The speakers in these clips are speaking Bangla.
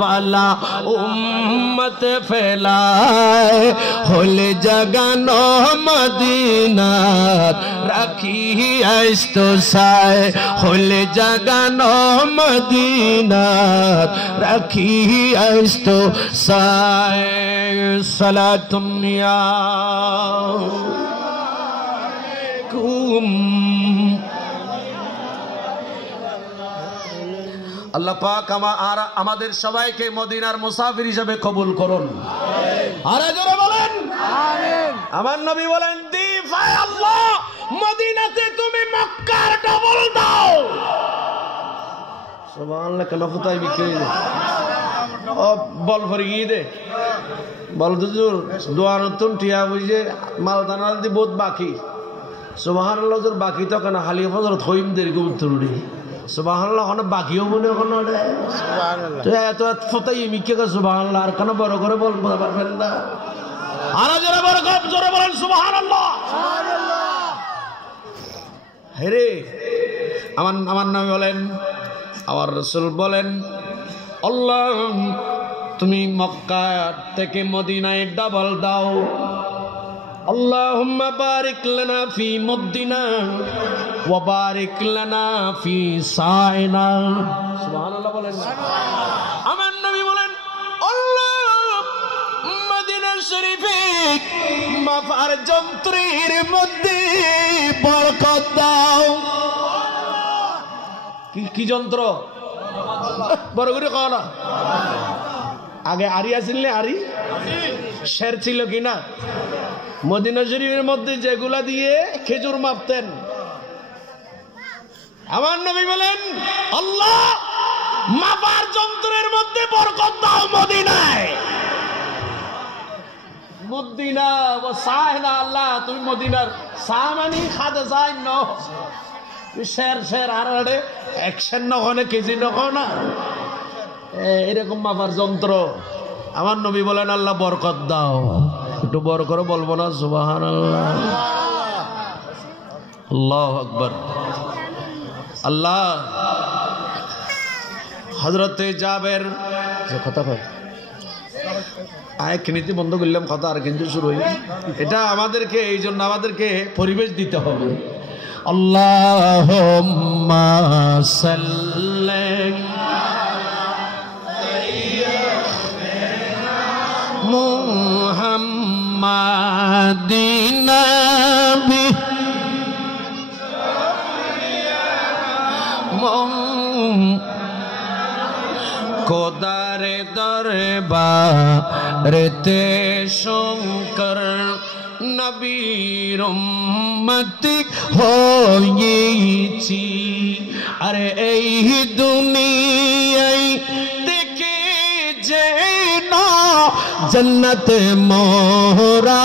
वाला उम्मत फैलाए होल जगानो मदीना रखी तो साए होल जगानो मदीना रखी तो साए सलातुन या कुम আল্লাহ পাক আমাদের সবাইকে মদিনার মুসাফির হিসেবে কবুল করুন। আর জোরে বলেন আমিন। আমার নবী বলেন দিফায়ে আল্লাহ মদিনাতে তুমি মক্কার ডবল দাও। সুবহানাল্লাহ। কেন ফুটাই বিক্রি ও বল ফরিয়ে দে বল দুজুর দোয়ানতুন টিয়া বুঝে মালদানাল দি বহুত বাকি। সুবহানাল্লাহ। জোর বাকি তো কেন হালি হযরত হইম দের গুমতুরি সুবহানাল্লাহ। ওখানে বাকিও মনে ওখানে সুবহানাল্লাহ এত ফতাই মিকে কা সুবহানাল্লাহ। আর কেন বড় করে বলতে পারবেন না? আর জোরে বড় করে জোরে বলেন সুবহানাল্লাহ সুবহানাল্লাহ। হেরে আমার নবী বলেন আমার রাসূল বলেন আল্লাহ তুমি মক্কা থেকে মদিনায় ডাবল দাও। আল্লাহুম্মা বারিক লানা ফি মুদ্দিনা ওয়া বারিক লানা ফি সাইনা। সুবহানাল্লাহ বলেন। আমার নবী বলেন আল্লাহ মদিনা শরীফে মাফার যন্ত্রের মধ্যে বরকত দাও। কি যন্ত্র? বড় করে কও না। আগে আরি আছিল না? আরি শের ছিল কিনা? মদিনা শরীফের মধ্যে যেগুলা দিয়ে খেজুর মাপতেন। আমার নবী বলেন আল্লাহ মাপার যন্ত্রের মধ্যে বরকত দাও মদিনায়। মদিনা ও সাহেনা আল্লাহ তুমি মদিনার সামানি খাদে যাই ন শের শের আর একশন নখনে কেজি নখ না এরকম মাপার যন্ত্র। আমার নবী বলেন আল্লাহ বরকত দাও। একটু বড় করে বলবো না সুবহানাল্লাহ আল্লাহু আকবার। আল্লাহ হযরতে জাবের যে কথা কয় আয়খিনীতি বন্ধ করলাম কথা আর কিন্তু শুরু হই। এটা আমাদেরকে এই জন্য আমাদেরকে পরিবেশ দিতে হবে। আল্লাহুম্মা সাল্লি মুহাম্মাদিনা বি কোদারে দরবারেতে শঙ্কর নবীর উম্মতি হয়েছি। আরে এই দুনিয়ায় দেখে যে না জন্নত মোরা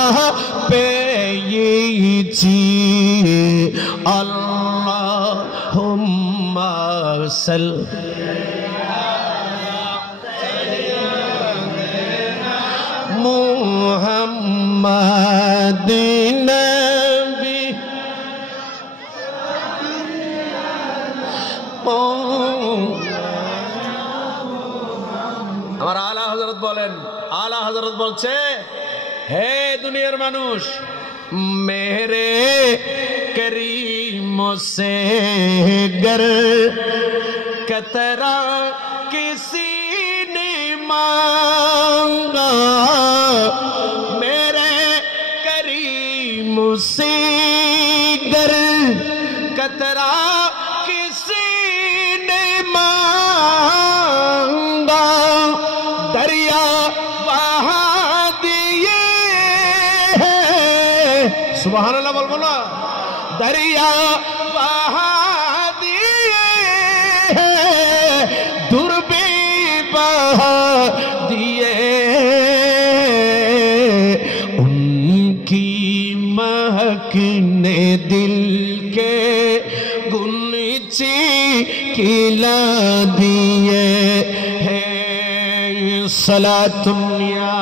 পেয়েছি। আল্লাহুম্মা সাল্লি মুহাম্মাদিন নবী আমার আলা হযরত বলেন আলা হযরত বলছে হে দুনিয়ার মানুষ মেরে করিম সে গর কতরা কিসি मांगा मेरे करीम से गर कतरा किसी ने मांगा दरिया बहा दिए सुभान अल्लाह बोल बोला दरिया बहा दिए दुर्बे दिए उनकी महक ने दिल के गुलची खिला दिए हैं सलातुन या